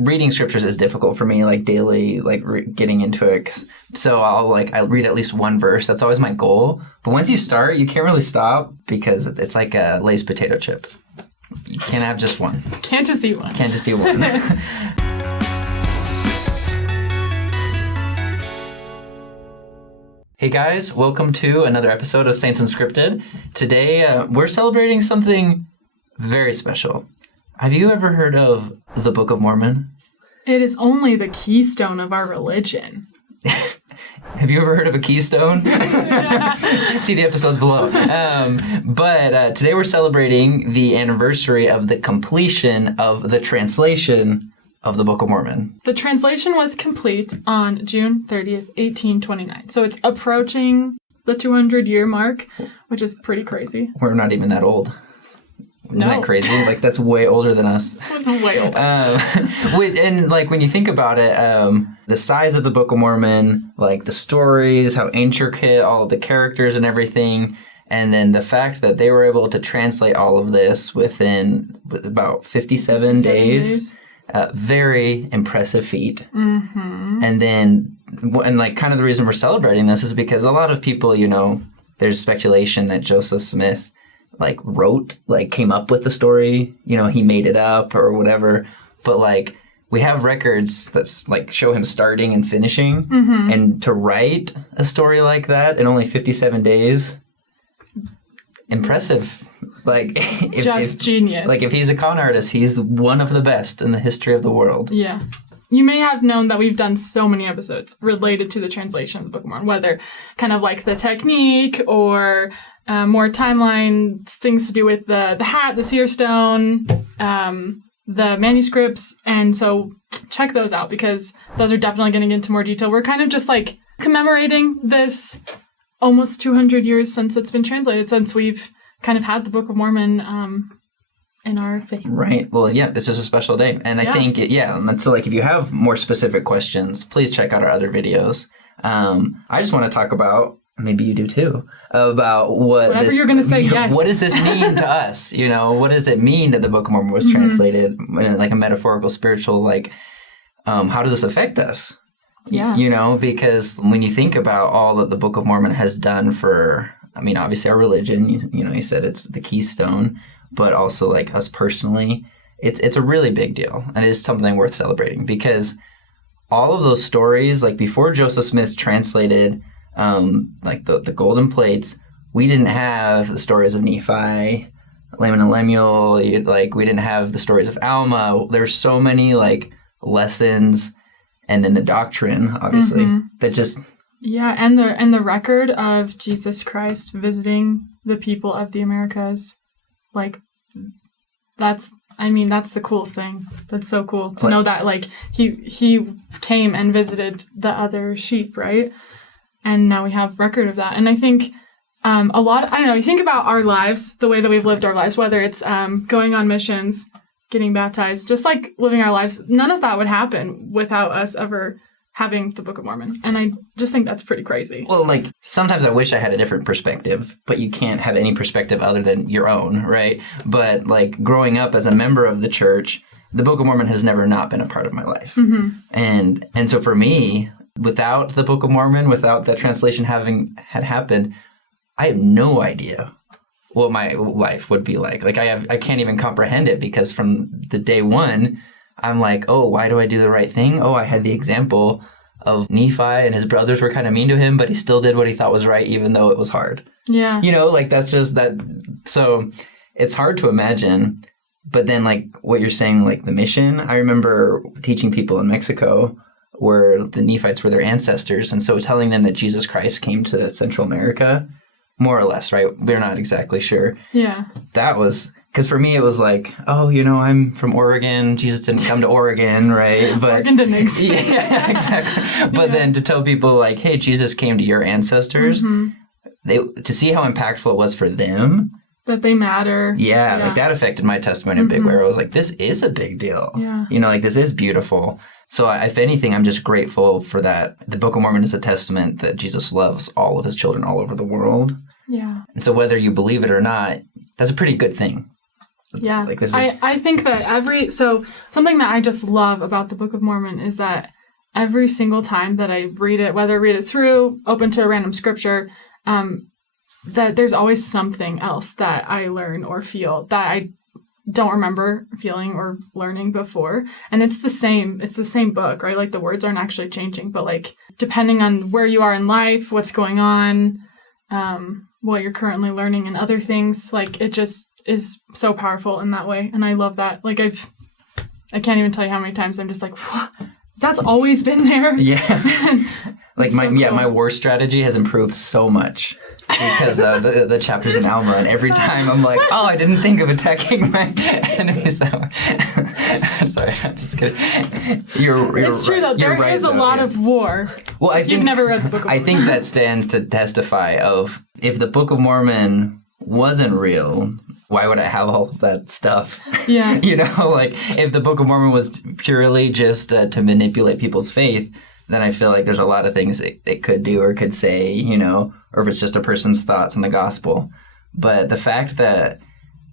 reading scriptures is difficult for me, like daily, like getting into it. So I read at least one verse. That's always my goal. But once you start, you can't really stop because it's like a Lay's potato chip. You can't have just one. Can't just eat one. Can't just eat one. Hey guys, welcome to another episode of Saints Unscripted. Today we're celebrating something very special. Have you ever heard of the Book of Mormon? It is only the keystone of our religion. Have you ever heard of a keystone? See the episodes below. But today we're celebrating the anniversary of the completion of the translation of the Book of Mormon. The translation was complete on June 30th, 1829. So it's approaching the 200-year mark, which is pretty crazy. We're not even that old. Isn't that crazy? Like, that's way older than us. It's way older. And, like, when you think about it, the size of the Book of Mormon, like, the stories, how intricate, all of the characters and everything, and then the fact that they were able to translate all of this within about 57 days. Very impressive feat. Mm-hmm. And like, kind of the reason we're celebrating this is because a lot of people, you know, there's speculation that Joseph Smith came up with the story, you know, he made it up or whatever. But, like, we have records that's, like, show him starting and finishing. Mm-hmm. And to write a story like that in only 57 days, impressive. Like, if genius. Like, if he's a con artist, he's one of the best in the history of the world. Yeah. You may have known that we've done so many episodes related to the translation of the Book of Mormon, whether kind of like the technique or more timeline, things to do with the hat, the seer stone, the manuscripts. And so check those out because those are definitely getting into more detail. We're kind of just like commemorating this almost 200 years since it's been translated, since we've kind of had the Book of Mormon in our faith. Right. Well, yeah, this is a special day. And I think, and so, like, if you have more specific questions, please check out our other videos. I just want to talk about, maybe you do too, about whatever you're going to say, yes. What does this mean to us? You know, what does it mean that the Book of Mormon was translated in, like, a metaphorical, spiritual, like, how does this affect us? Yeah. You know, because when you think about all that the Book of Mormon has done for, I mean, obviously our religion, you know, you said it's the keystone, but also, like, us personally, it's a really big deal. And it is something worth celebrating because all of those stories, like, before Joseph Smith translated, like, the golden plates, we didn't have the stories of Nephi, Laman and Lemuel, like, we didn't have the stories of Alma. There's so many, like, lessons, and then the doctrine, obviously, that just... Yeah, and the record of Jesus Christ visiting the people of the Americas, like, that's the coolest thing. That's so cool to know that, like, he came and visited the other sheep, right? And now we have record of that. And I think I don't know, you think about our lives, the way that we've lived our lives, whether it's going on missions, getting baptized, just like living our lives, none of that would happen without us ever having the Book of Mormon. And I just think that's pretty crazy. Well, like, sometimes I wish I had a different perspective, but you can't have any perspective other than your own, right? But, like, growing up as a member of the church, the Book of Mormon has never not been a part of my life. Mm-hmm. And so for me, without the Book of Mormon, without that translation had happened, I have no idea what my life would be like. Like, I can't even comprehend it because from the day one, I'm like, oh, why do I do the right thing? Oh, I had the example of Nephi and his brothers were kind of mean to him, but he still did what he thought was right, even though it was hard. Yeah. You know, like, that's just that. So it's hard to imagine. But then, like, what you're saying, like, the mission, I remember teaching people in Mexico where the Nephites were their ancestors. And so telling them that Jesus Christ came to Central America, more or less, right? We're not exactly sure. Yeah. That was... Because for me, it was like, oh, you know, I'm from Oregon. Jesus didn't come to Oregon, right? But Oregon didn't exist. Yeah, exactly. But then to tell people, like, hey, Jesus came to your ancestors, to see how impactful it was for them. That they matter. Yeah, like, that affected my testimony in a big way. Where I was like, this is a big deal. Yeah. You know, like, this is beautiful. So if anything, I'm just grateful for that. The Book of Mormon is a testament that Jesus loves all of his children all over the world. Yeah. And so whether you believe it or not, that's a pretty good thing. Yeah. Like this I think that something that I just love about the Book of Mormon is that every single time that I read it, whether I read it through, open to a random scripture, that there's always something else that I learn or feel that I don't remember feeling or learning before. And it's the same book, right? Like the words aren't actually changing, but like depending on where you are in life, what's going on, what you're currently learning and other things, like it just is so powerful in that way. And I love that. Like I can't even tell you how many times I'm just like, that's always been there. Yeah. Like my war strategy has improved so much because of the chapters in Alma, and every time I'm like, oh, I didn't think of attacking my enemies that way. Sorry, I'm just kidding. It's true though. There is a lot of war. Well, you've never read the Book of Mormon. I think that stands to testify of if the Book of Mormon wasn't real, why would I have all that stuff? Yeah. Like if the Book of Mormon was purely just to manipulate people's faith, then I feel like there's a lot of things it could do or could say, or if it's just a person's thoughts on the gospel. But the fact that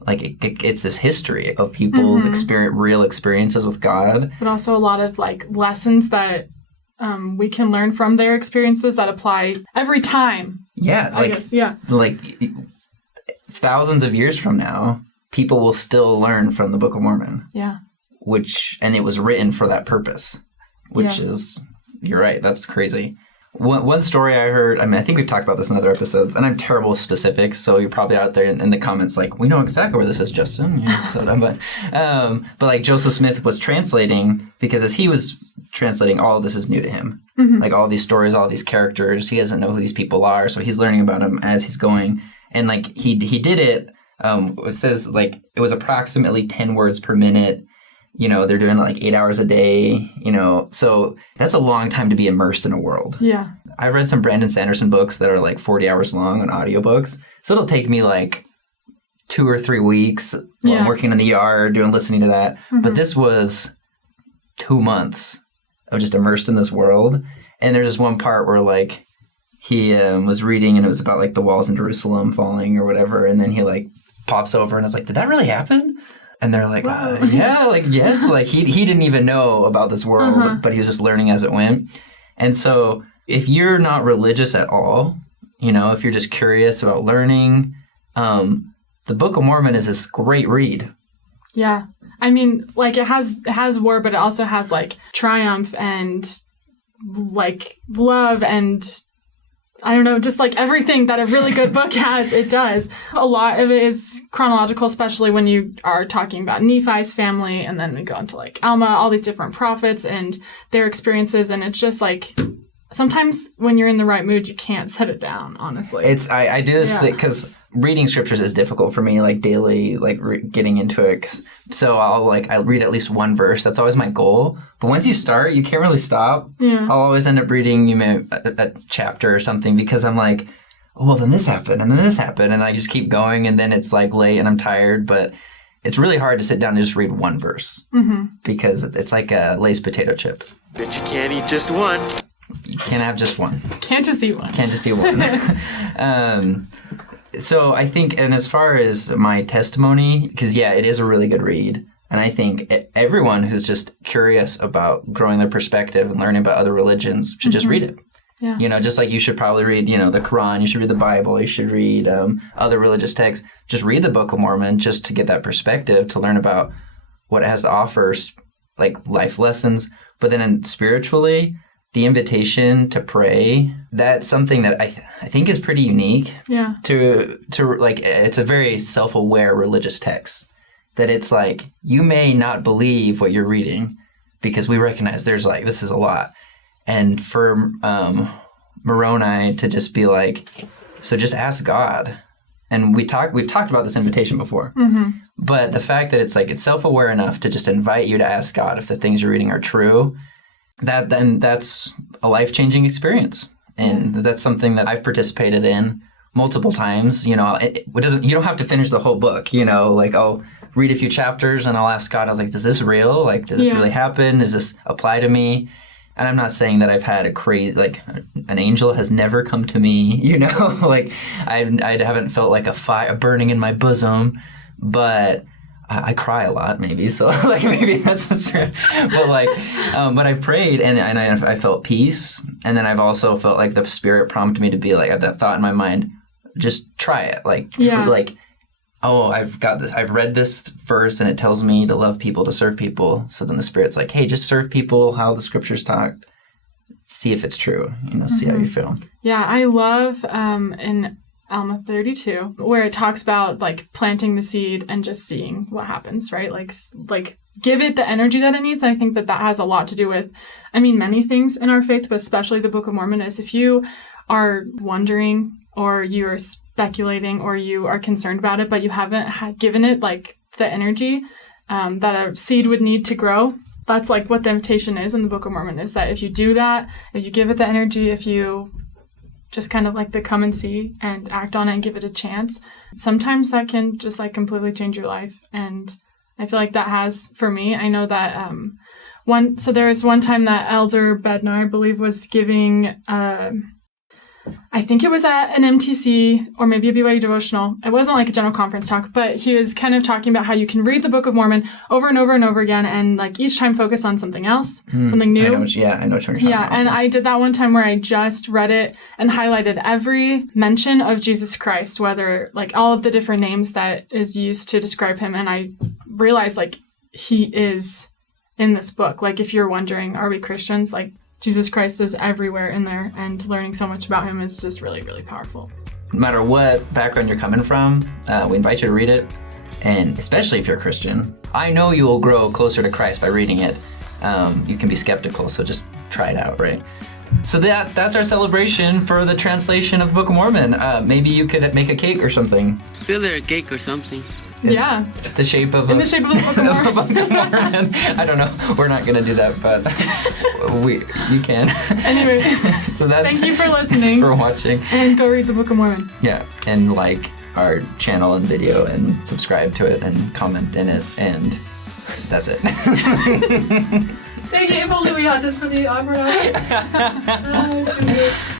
like it's this history of people's real experiences with God. But also a lot of like lessons that we can learn from their experiences that apply every time. Yeah. I guess, yeah. Like thousands of years from now, people will still learn from the Book of Mormon. Yeah. And it was written for that purpose, which is, you're right, that's crazy. One story I heard, I think we've talked about this in other episodes, and I'm terrible with specifics, so you're probably out there in the comments like, we know exactly where this is, Justin. But like Joseph Smith was translating, because as he was translating, all of this is new to him. Mm-hmm. Like all these stories, all these characters, he doesn't know who these people are, so he's learning about them as he's going. And like he did it, it says like it was approximately 10 words per minute. They're doing like 8 hours a day, so that's a long time to be immersed in a world. Yeah. I've read some Brandon Sanderson books that are like 40 hours long on audiobooks. So it'll take me like 2 or 3 weeks while I'm working in the yard, listening to that. Mm-hmm. But this was 2 months of just immersed in this world. And there's this one part where like he was reading and it was about like the walls in Jerusalem falling or whatever. And then he like pops over and is like, did that really happen? And they're like, yes. Like he didn't even know about this world, but he was just learning as it went. And so if you're not religious at all, if you're just curious about learning, the Book of Mormon is this great read. Yeah. I mean, like it has war, but it also has like triumph and like love and I don't know, just like everything that a really good book has, it does. A lot of it is chronological, especially when you are talking about Nephi's family, and then we go into like Alma, all these different prophets and their experiences, and it's just like sometimes when you're in the right mood, you can't set it down, honestly. I do this because reading scriptures is difficult for me, like daily, like getting into it. So I read at least one verse. That's always my goal. But once you start, you can't really stop. Yeah. I'll always end up reading a chapter or something because I'm like, well, then this happened and then this happened. And I just keep going and then it's like late and I'm tired. But it's really hard to sit down and just read one verse because it's like a Lay's potato chip. Bet you can't eat just one. You can't have just one. Can't just eat one. Can't just eat one. So I think, and as far as my testimony, because it is a really good read. And I think everyone who's just curious about growing their perspective and learning about other religions should just read it. Yeah. Just like you should probably read, the Quran, you should read the Bible, you should read other religious texts. Just read the Book of Mormon just to get that perspective, to learn about what it has to offer, like life lessons. But then spiritually, the invitation to pray, that's something that I think is pretty unique. Yeah. To like, it's a very self-aware religious text. That it's like, you may not believe what you're reading because we recognize there's like, this is a lot. And for Moroni to just be like, so just ask God. And we've talked about this invitation before. Mm-hmm. But the fact that it's like, it's self-aware enough to just invite you to ask God if the things you're reading are true, that's a life-changing experience. And that's something that I've participated in multiple times. You don't have to finish the whole book, like, I'll read a few chapters and I'll ask God, I was like, is this real? Like, does this really happen? Does this apply to me? And I'm not saying that I've had a crazy, like, an angel has never come to me, like, I haven't felt like a fire burning in my bosom, but I cry a lot, maybe, so like maybe that's the spirit. But like, but I've prayed and I felt peace, and then I've also felt like the Spirit prompted me to be like, I have that thought in my mind, just try it, like, like, oh, I've got this, I've read this verse and it tells me to love people, to serve people. So then the Spirit's like, hey, just serve people how the Scriptures talk. See if it's true, see how you feel. Yeah, I love in Alma 32, where it talks about like planting the seed and just seeing what happens, right? Like give it the energy that it needs. I think that has a lot to do with, many things in our faith, but especially the Book of Mormon is if you are wondering or you are speculating or you are concerned about it, but you haven't given it like the energy that a seed would need to grow. That's like what the invitation is in the Book of Mormon, is that if you do that, if you give it the energy, if you just kind of like the come and see and act on it and give it a chance, sometimes that can just like completely change your life. And I feel like that has for me. I know that there was one time that Elder Bednar, I believe, was giving I think it was at an MTC or maybe a BYU devotional. It wasn't like a general conference talk, but he was kind of talking about how you can read the Book of Mormon over and over and over again, and like each time focus on something else, something new. I know what you're talking about. And I did that one time where I just read it and highlighted every mention of Jesus Christ, whether like all of the different names that is used to describe him. And I realized like he is in this book. Like if you're wondering, are we Christians? Like Jesus Christ is everywhere in there, and learning so much about him is just really, really powerful. No matter what background you're coming from, we invite you to read it, and especially if you're a Christian, I know you will grow closer to Christ by reading it. You can be skeptical, so just try it out, right? So that's our celebration for the translation of the Book of Mormon. Maybe you could make a cake or something. Build a cake or something. In the shape of the Book of Mormon. I don't know. We're not gonna do that, but you can. Anyways, so thank you for listening. Thanks for watching. And go read the Book of Mormon. Yeah, and like our channel and video, and subscribe to it, and comment in it, and that's it. Dang it! If only we had this for the awkward hour.